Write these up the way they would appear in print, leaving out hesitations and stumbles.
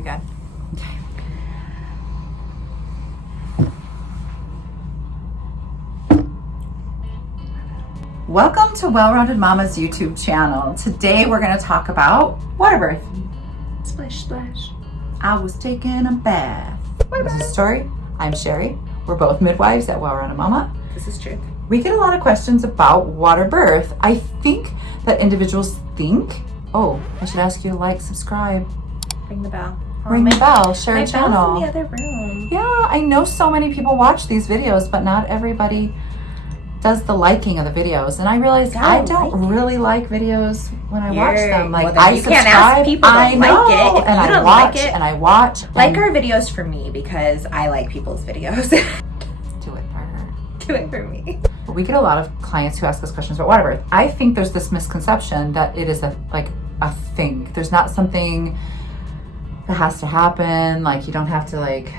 We good? Okay. Welcome to Well Rounded Momma's YouTube channel. Today we're going to talk about waterbirth. Splish, splash. I was taking a bath. This is Tori. I'm Sherry. We're both midwives at Well Rounded Momma. This is Truth. We get a lot of questions about water birth. I think that individuals think, oh, I should ask you to like, subscribe, Ring the bell. ring the bell, share My a channel. bell's in the other room. Yeah, I know so many people watch these videos, but not everybody does the liking of the videos. And I realize I don't really like videos when I watch them. Like, well, I you subscribe, can't ask people to I know, like it if and you I don't watch, like it. and I watch. Like our videos for me because I like people's videos. Do it for her. Do it for me. We get a lot of clients who ask us questions about water birth. I think there's this misconception that it is a thing. There's not something that has to happen. Like, you don't have to like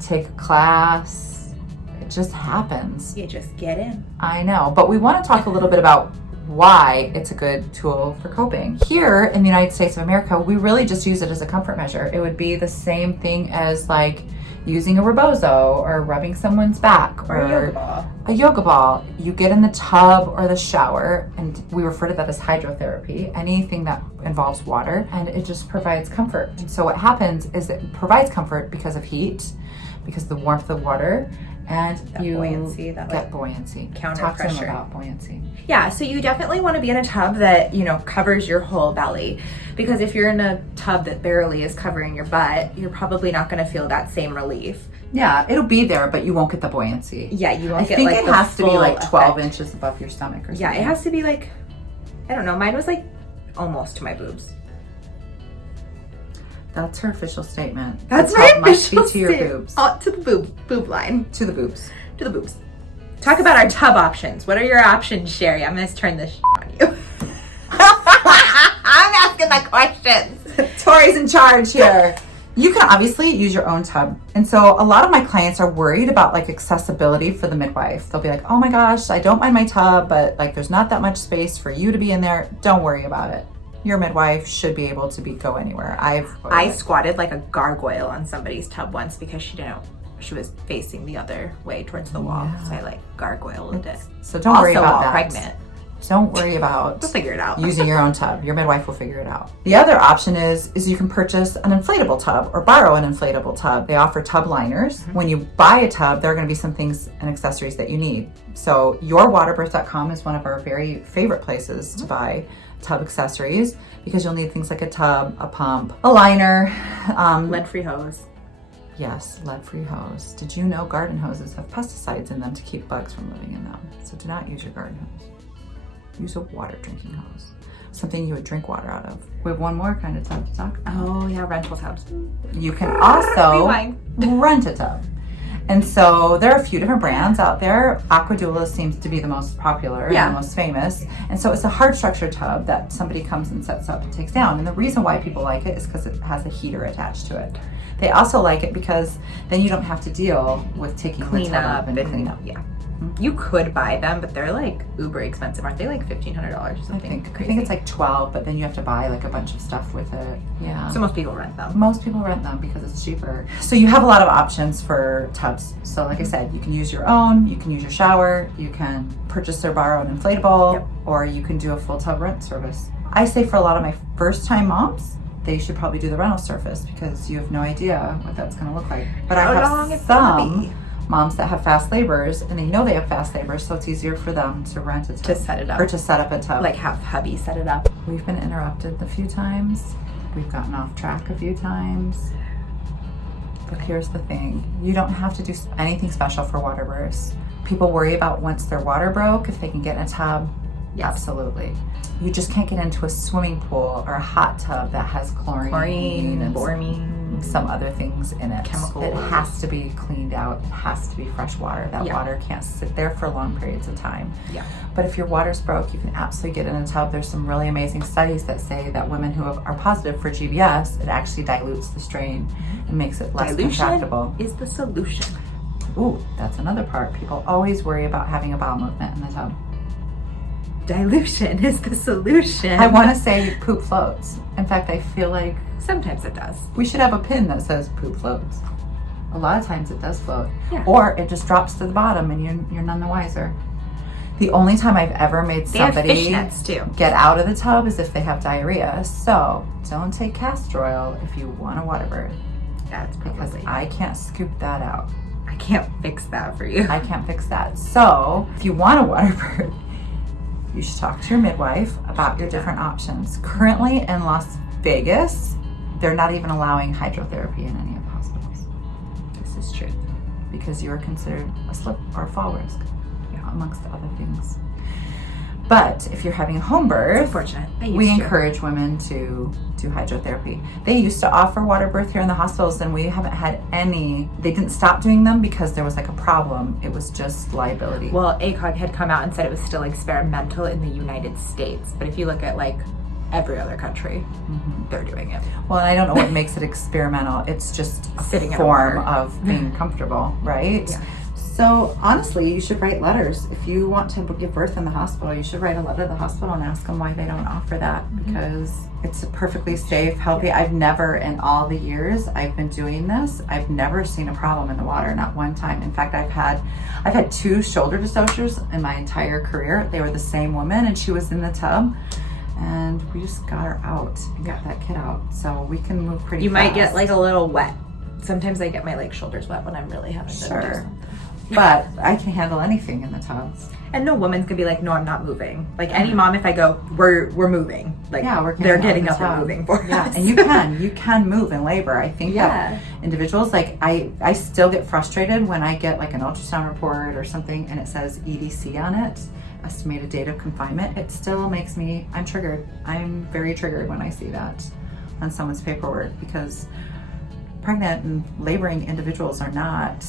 take a class. It just happens. You just get in. I know, but we want to talk a little bit about why it's a good tool for coping. Here in the United States of America, we really just use it as a comfort measure. It would be the same thing as like using a rebozo or rubbing someone's back Or a yoga ball. A yoga ball. You get in the tub or the shower, and we refer to that as hydrotherapy, anything that involves water, and it just provides comfort. And so what happens is it provides comfort because of heat, because of the warmth of water, and That you buoyancy, that, get like, buoyancy. counter Talk to them pressure. about buoyancy. Yeah, so you definitely want to be in a tub that, covers your whole belly. Because if you're in a tub that barely is covering your butt, you're probably not going to feel that same relief. Yeah, it'll be there, but you won't get the buoyancy. Yeah, you won't I get think like it the has to be full like 12 effect. inches above your stomach or something. Yeah, it has to be like, I don't know, mine was like almost to my boobs. That's her official statement. That's The my top must be official to your statement. boobs. Oh, to the boob line. To the boobs. To the boobs. Talk about our tub options. What are your options, Sherry? I'm going to turn this on you. I'm asking the questions. Tori's in charge here. You can obviously use your own tub. And so a lot of my clients are worried about like accessibility for the midwife. They'll be like, oh my gosh, I don't mind my tub, but like there's not that much space for you to be in there. Don't worry about it. Your midwife should be able to go anywhere. I squatted like a gargoyle on somebody's tub once because she was facing the other way towards the wall. Yeah. So I like gargoyled it. So don't worry Also about while that. pregnant. Don't worry about We'll figure it out. using your own tub. Your midwife will figure it out. The other option is you can purchase an inflatable tub or borrow an inflatable tub. They offer tub liners. Mm-hmm. When you buy a tub, there are going to be some things and accessories that you need. So yourwaterbirth.com is one of our very favorite places to buy tub accessories because you'll need things like a tub, a pump, a liner, Lead-free hose. Yes, lead-free hose. Did you know garden hoses have pesticides in them to keep bugs from living in them? So do not use your garden hose. Use a water drinking hose. Something you would drink water out of. We have one more kind of tub to talk about. Oh yeah, rental tubs. You can also Rewind. rent a tub. And so there are a few different brands out there. Doulas seems to be the most popular and the most famous. And so it's a hard structure tub that somebody comes and sets up and takes down. And the reason why people like it is because it has a heater attached to it. They also like it because then you don't have to deal with taking the tub up and clean up. Yeah. You could buy them, but they're like uber expensive. Aren't they like $1,500 or something? I think it's like 12, but then you have to buy like a bunch of stuff with it. Yeah. So most people rent them. Most people rent them because it's cheaper. So you have a lot of options for tubs. So like I said, you can use your own, you can use your shower, you can purchase or borrow an inflatable, or you can do a full tub rent service. I say for a lot of my first time moms, they should probably do the rental service because you have no idea what that's going to look like. But I have some moms that have fast labors and they know they have fast labors, so it's easier for them to rent a tub. To set it up. Or to set up a tub. Like have hubby set it up. We've been interrupted a few times. We've gotten off track a few times. But here's the thing. You don't have to do anything special for water births. People worry about once their water broke, if they can get in a tub. Yes. Absolutely. You just can't get into a swimming pool or a hot tub that has chlorine and bromine, some other things in it. Chemicals. It has to be cleaned out. It has to be fresh water. That water can't sit there for long periods of time. Yeah. But if your water's broke, you can absolutely get in a tub. There's some really amazing studies that say that women who are positive for GBS, it actually dilutes the strain and makes it less contractible. Is the solution. Ooh, that's another part. People always worry about having a bowel movement in the tub. dilution is the solution. I want to say poop floats. In fact, I feel like sometimes it does. we should have a pin that says poop floats. A lot of times it does float. Yeah. Or it just drops to the bottom and you're none the wiser. The only time I've ever made somebody They have fishnets too. get out of the tub is if they have diarrhea. So don't take castor oil if you want a Waterbirth. That's Because probably. I can't scoop that out. I can't fix that for you. I can't fix that. So if you want a Waterbirth, you should talk to your midwife about your different options. Currently in Las Vegas, they're not even allowing hydrotherapy in any of the hospitals This is true. because you are considered a slip or fall risk, amongst other things. But if you're having a home birth, Unfortunate. we encourage women to do hydrotherapy. They used to offer water birth here in the hospitals, and we haven't had any. They didn't stop doing them because there was like a problem. It was just liability. Well, ACOG had come out and said it was still experimental in the United States. But if you look at like every other country, they're doing it. Well, I don't know what makes it experimental. It's just a Sitting in form water. of being comfortable, right? Yeah. So honestly, you should write letters. If you want to give birth in the hospital, you should write a letter to the hospital and ask them why they don't offer that, because it's a perfectly safe, healthy. I've never, in all the years I've been doing this, I've never seen a problem in the water, not one time. In fact, I've had 2 shoulder dysocials in my entire career. They were the same woman, and she was in the tub. And we just got her out and got that kid out. So we can move pretty You fast. might get like a little wet. Sometimes I get my like shoulders wet when I'm really having to do Sure. something. But I can handle anything in the tubs. And no woman's gonna be like, no, I'm not moving. Like any mom, if I go, we're moving. Like Yeah, we're they're getting getting out of the up and tub. moving for Yeah, us. and you can move in labor. I think that individuals, like I still get frustrated when I get like an ultrasound report or something and it says EDC on it, estimated date of confinement. It still makes me, I'm triggered. I'm very triggered when I see that on someone's paperwork, because pregnant and laboring individuals are not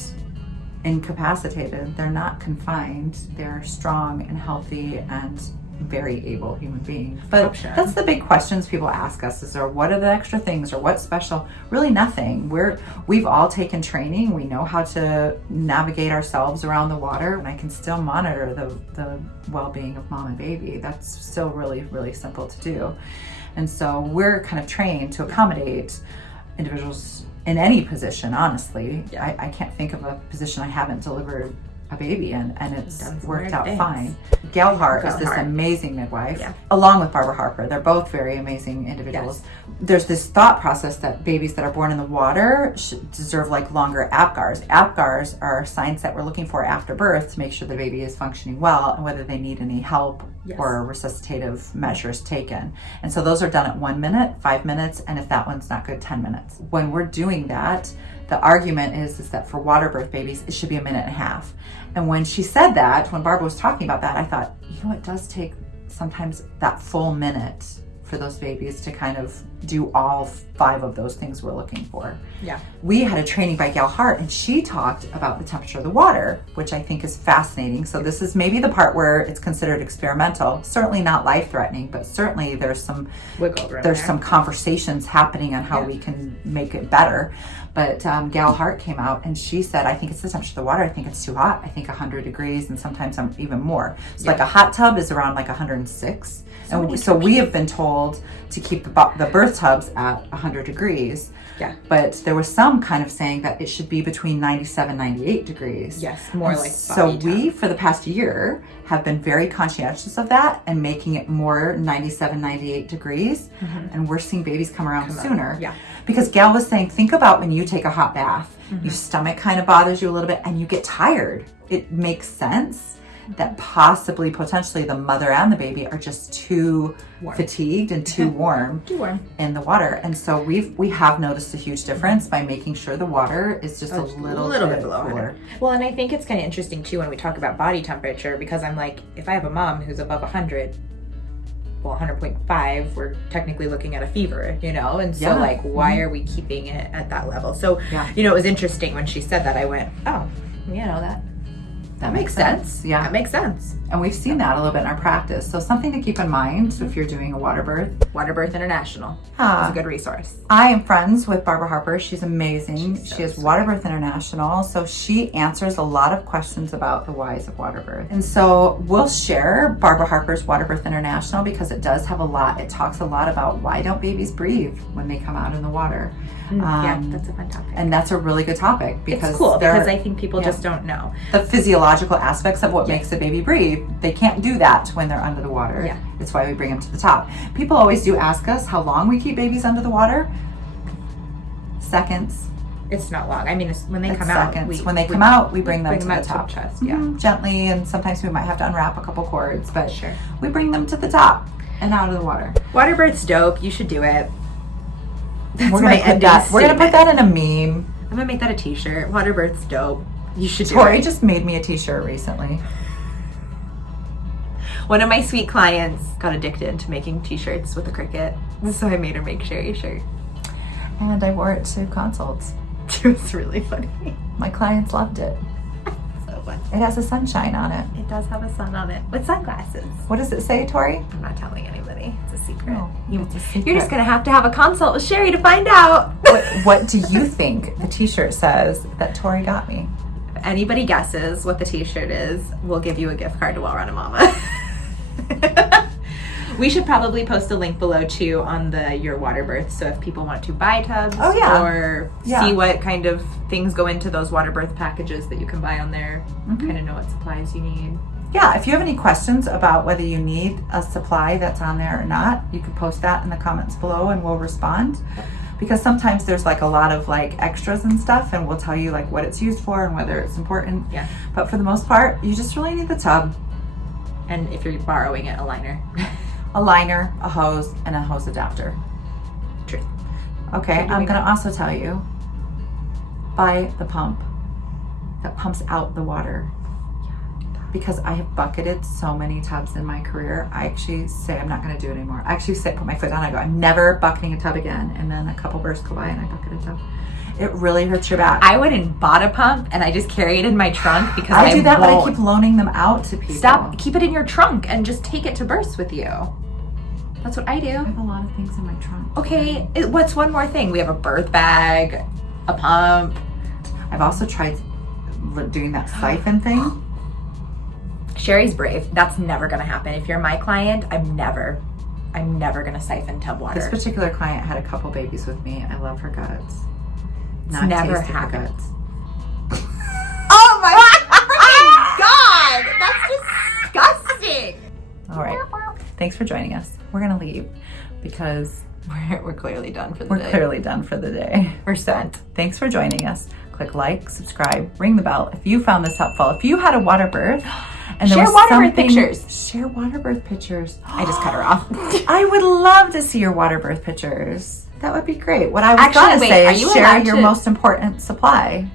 incapacitated. They're not confined. They're strong and healthy and very able human beings. But that's the big questions people ask us is, or what are the extra things, or what's special? Really nothing. We've all taken training. We know how to navigate ourselves around the water, and I can still monitor the well-being of mom and baby. That's still really, really simple to do. And so we're kind of trained to accommodate individuals in any position, honestly. I can't think of a position I haven't delivered a baby in, and it's worked out fine. Gail Hart is this amazing midwife, along with Barbara Harper. They're both very amazing individuals. There's this thought process that babies that are born in the water deserve like longer APGARs. APGARs are signs that we're looking for after birth to make sure the baby is functioning well and whether they need any help or resuscitative measures taken. And so those are done at 1 minute, 5 minutes, and if that one's not good, 10 minutes. When we're doing that, the argument is that for water birth babies, it should be 1.5 minutes. And when she said that, when Barbara was talking about that, I thought, it does take sometimes that full minute for those babies to kind of do all 5 of those things we're looking for. Yeah. We had a training by Gail Hart, and she talked about the temperature of the water, which I think is fascinating. So this is maybe the part where it's considered experimental. Certainly not life-threatening, but certainly there's some wiggle room. There's some conversations happening on how we can make it better. But Gail Hart came out and she said, I think it's the temperature of the water. I think it's too hot. I think 100 degrees, and sometimes I'm even more. So like a hot tub is around like 106. And so we have been told to keep the birth tubs at 100 degrees. Yeah. But there was some kind of saying that it should be between 97, 98 degrees. Yes, more and like so body we, temp. for the past year, have been very conscientious of that and making it more 97, 98 degrees. And we're seeing babies come around sooner. Yeah. Because Gail was saying, think about when you take a hot bath, your stomach kind of bothers you a little bit and you get tired. It makes sense that possibly, potentially, the mother and the baby are just too fatigued and too warm in the water. And so we have noticed a huge difference by making sure the water is just a little bit cooler. Well, and I think it's kind of interesting too when we talk about body temperature, because I'm like, if I have a mom who's above 100, well, 100.5, we're technically looking at a fever, and so like, why are we keeping it at that level? So, it was interesting when she said that. I went, oh, That makes sense. Yeah. That makes sense. And we've seen that a little bit in our practice. So something to keep in mind if you're doing a water birth. Waterbirth International is a good resource. I am friends with Barbara Harper. She's amazing. She's so she has sweet. Waterbirth International. So she answers a lot of questions about the whys of water birth. And so we'll share Barbara Harper's Waterbirth International because it does have a lot. It talks a lot about why don't babies breathe when they come out in the water. Yeah, that's a fun topic. And that's a really good topic because it's cool because I think people just don't know. The physiological aspects of what makes a baby breathe, they can't do that when they're under the water. Yeah. It's why we bring them to the top. People always do ask us how long we keep babies under the water. Seconds. It's not long. I mean, when they come seconds. out, when they come out, we bring them to the out top. To the chest, yeah. Gently, and sometimes we might have to unwrap a couple cords, but Sure. we bring them to the top and out of the water. Water birth's dope. You should do it. That's We're my gonna put ending that. We're gonna put statement. that in a meme. I'm gonna make that a t-shirt. Water birth's dope. You should do Tori it. just made me a t-shirt recently. One of my sweet clients got addicted to making t-shirts with a cricket, so I made her make Sherry a shirt. And I wore it to consults. It was really funny. My clients loved it. So fun. It has a sunshine on it. It does have a sun on it with sunglasses. What does it say, Tori? I'm not telling anybody. It's a secret. No, it's a secret. You're just gonna have to have a consult with Sherry to find out. What do you think the t-shirt says that Tori got me? If anybody guesses what the t-shirt is, we'll give you a gift card to Well Rounded Momma. We should probably post a link below too on the Your Water Birth. So if people want to buy tubs or see what kind of things go into those water birth packages that you can buy on there, kind of know what supplies you need. Yeah, if you have any questions about whether you need a supply that's on there or not, you can post that in the comments below and we'll respond. Because sometimes there's like a lot of like extras and stuff and we'll tell you like what it's used for and whether it's important. Yeah. But for the most part, you just really need the tub. And if you're borrowing it, a liner. A liner, a hose, and a hose adapter. Truth. Okay, I'm going to also tell you, buy the pump that pumps out the water. Because I have bucketed so many tubs in my career, I actually say I'm not going to do it anymore. I actually say, put my foot down, I go, I'm never bucketing a tub again. And then a couple bursts go by and I bucket a tub. It really hurts your back. I went and bought a pump and I just carry it in my trunk because I do that, but I keep loaning them out to people. Stop, keep it in your trunk and just take it to births with you. That's what I do. I have a lot of things in my trunk. Okay, what's one more thing? We have a birth bag, a pump. I've also tried doing that siphon thing. Sherry's brave. That's never gonna happen. If you're my client, I'm never gonna siphon tub water. This particular client had a couple babies with me. I love her guts. It's Not never tasted her happened. guts. Oh my freaking God! That's disgusting. All right. Thanks for joining us. We're gonna leave because We're clearly done for the we're day. clearly done for the day. We're sent. Thanks for joining us. Click like, subscribe, ring the bell if you found this helpful. If you had a water birth and there Share was water birth something- pictures. Share water birth pictures. I just cut her off. I would love to see your water birth pictures. That would be great. What I was Actually, gonna wait, say are is you share allowed your to- most important supply.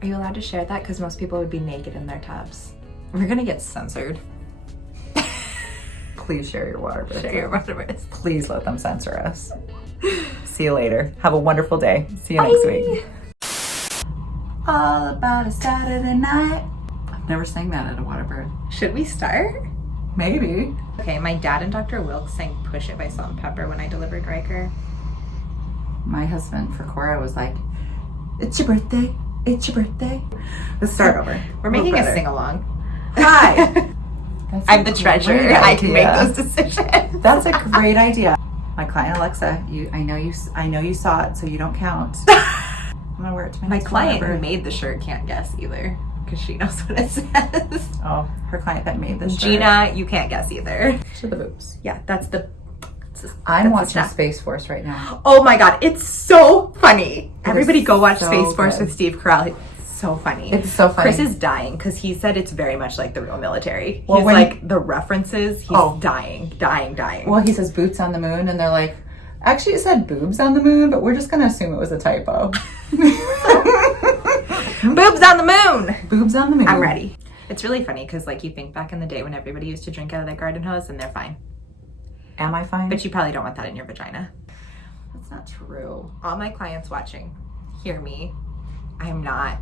Are you allowed to share that? Because most people would be naked in their tubs. We're gonna get censored. Please share your water birth. Share your water birth. Please let them censor us. See you later. Have a wonderful day. See you next week. All about a Saturday night. I've never sang that at a water birth. Should we start? Maybe. Okay, my dad and Dr. Wilkes sang Push It by Salt and Pepper when I delivered Riker. My husband for Cora was like, it's your birthday. It's your birthday. Let's start over. We're making a better. sing-along. Hi. That's I'm a the treasurer. great I can make idea. those decisions. That's a great idea. My client Alexa, I know you saw it, so you don't count. I'm gonna wear it to My next client water who birth. made the shirt can't guess either because she knows what it says. Oh, her client that made this shirt. Gina, you can't guess either. To the boobs. Yeah, that's the. I'm that's watching the Space Force right now. Oh my God, it's so funny. Everybody go watch so Space Force good. with Steve Carell. It's so funny. It's so funny. Chris is dying because he said it's very much like the real military. Well, He's when- like the references. He's Oh. dying. Well, he says boots on the moon, and they're like, actually, it said boobs on the moon, but we're just gonna assume it was a typo. Boobs on the moon. Boobs on the moon. I'm ready. It's really funny because like you think back in the day when everybody used to drink out of their garden hose and they're fine. Am I fine? But you probably don't want that in your vagina. That's not true. All my clients watching, hear me. I'm not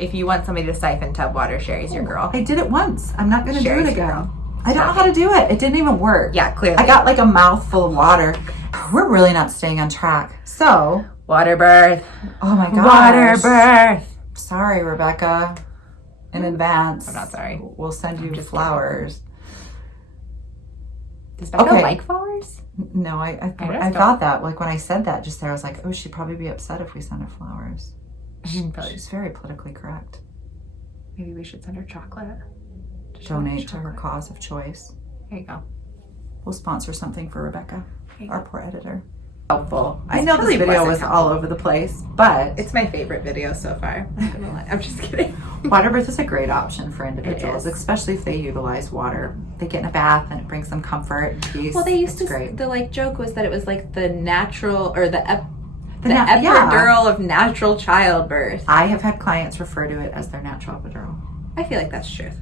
If you want somebody to siphon tub water, Sherry's your girl. I did it once. I'm not going to do Sherry's it your again. girl. I don't know how to do it. It didn't even work. Yeah, clearly. I got like a mouthful of water. We're really not staying on track. So, Waterbirth. oh my gosh. Waterbirth. Sorry, Rebecca. In advance. I'm not sorry. We'll send you flowers. Does Becca Okay. like flowers? No, I don't. thought that. Like when I said that just there, I was like, oh, she'd probably be upset if we sent her flowers. Probably. She's very politically correct. Maybe we should send her chocolate. Donate to her cause of choice. There you go. We'll sponsor something for Rebecca, our poor editor. Helpful. I It's know this really video wasn't was helpful. all over the place, but It's my favorite video so far. I'm not gonna lie. I'm just kidding. Waterbirth is a great option for individuals, is. especially if they utilize water. They get in a bath and it brings them comfort and peace. Well, they used It's to. great. The like joke was that it was like the natural or the Yeah. epidural of natural childbirth. I have had clients refer to it as their natural epidural. I feel like that's true.